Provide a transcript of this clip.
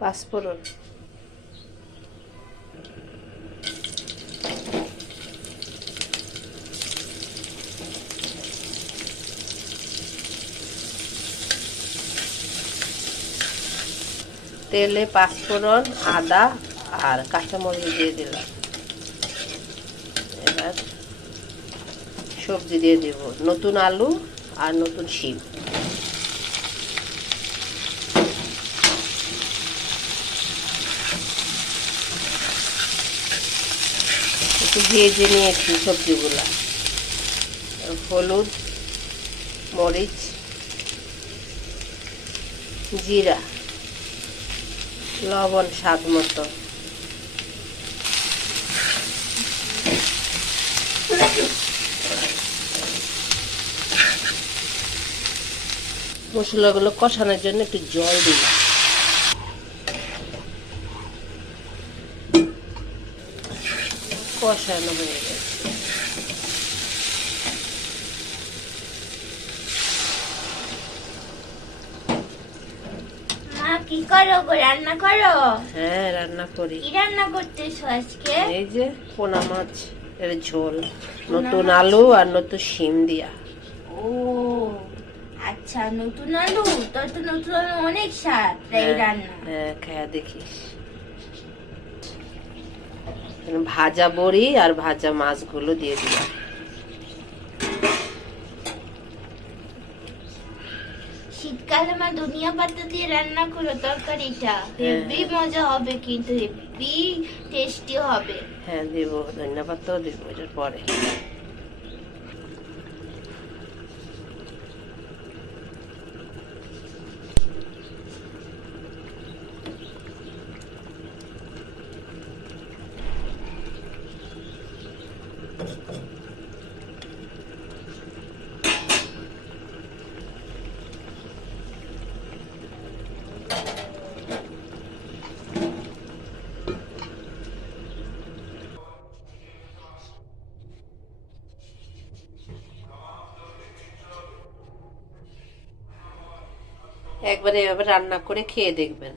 পাঁচফোড়ন, তেলে পাঁচফোড়ন, আদা আর কাঁচামরিচ দিয়ে দিলাম। এবার সবজি দিয়ে দেব, নতুন আলু আর নতুন শিম। একটু ভেজে নিয়েছি সবজিগুলা। হলুদ, মরিচ, জিরা, লবণ স্বাদ মতো। মশলাগুলো কষানোর জন্য একটু জল দিলাম। কষানো হয়ে গেছে। কি করো গো, রান্না করো? হ্যাঁ, রান্না করি। কি রান্না করতেছো আজকে? এই যে পোনা মাছ এর ঝোল, নতুন আলু আর নতুন শিম দিয়া। ও আচ্ছা, নতুন আলু। তোর তো নতুন আলু অনেক স্বাদ, তাই রান্না। হ্যাঁ, খেয়ে দেখিস। ভাজা বড়ি আর ভাজা মাছগুলো দিয়ে দিলাম। শীতকালে মা ধনিয়া পাতা দিয়ে রান্না করো তরকারিটা, হেভি মজা হবে, কিন্তু হেভি টেস্টি হবে। হ্যাঁ, দেব, ধনিয়া পাতাও দেবো এটার পরে। একবারে এভাবে রান্না করে খেয়ে দেখবেন।